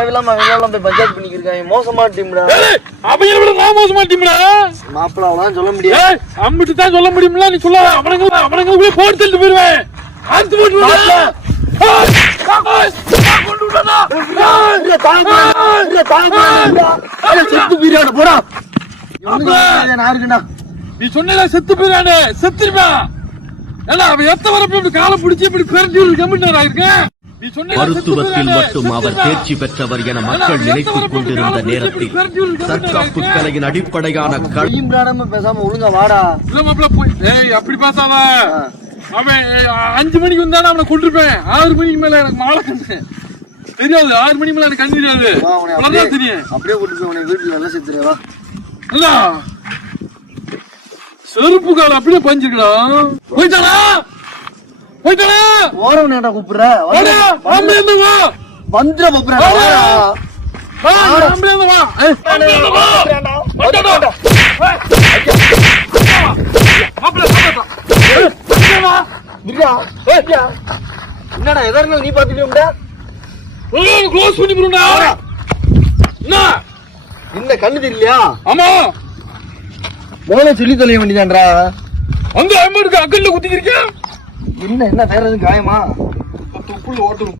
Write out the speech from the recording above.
தேவையில்லாம அவங்களாம் போய் பஞ்சாயத்து பண்ணிக்கிருக்காங்க. மோசமான டீம்டா. அவங்க விட நான் மோசமான டீம்டா. மாப்பிள்ள அவ்வளவுதான் சொல்ல முடியாது. அம்பிட்டு தான் சொல்ல முடியுமில்ல. நீ சொல்ல அவனுங்க போய் போட்டு தள்ளிட்டு போயிருவேன். ஆத்து போட்டு போடா. நீ சொன்ன செத்து போயிடானே செத்துருப்பான். அவன் எத்த வரப்ப காலை பிடிச்சி இப்படி பெருஞ்சு கம்மிட்டர் ஆயிருக்கேன். மருத்துவத்தில் மட்டும் அவர் தேர்ச்சி பெற்றவர் என மக்கள் நினைத்துக் கொண்டிருந்த நேரத்தில் தற்காப்பு கலையின் அடிப்படையான பேசாம ஒழுங்கா வாடா. அப்படி பேசாம அவன் 5 மணிக்கு வந்தானே அவனை கொண்டிருப்பேன். 6 மணிக்கு மேல எனக்கு மாலை தெரியாது. 6 மணிக்கு மேல எனக்கு கண் தெரியாது. தெரியும் அப்படியே கொண்டு போய் வீட்டுல நல்லா சேர்த்துருவா. செருப்பு கால அப்படியே பஞ்சுக்கலாம். போயிட்டானா ஓரம் நேடா கூப்பிடுற வந்துட என்னடா எதாருங்க நீ பாத்துக்கிட்டா க்ளோஸ் பண்ணி என்ன கண்ணு தெரியலையா? ஆமா மோன சொல்லி தொலைய வேண்டியதான்றா. அங்க அக்கல்ல குத்திக்கிருக்கேன். என்ன வேற எதுவும் காயமா? ஓட்டும்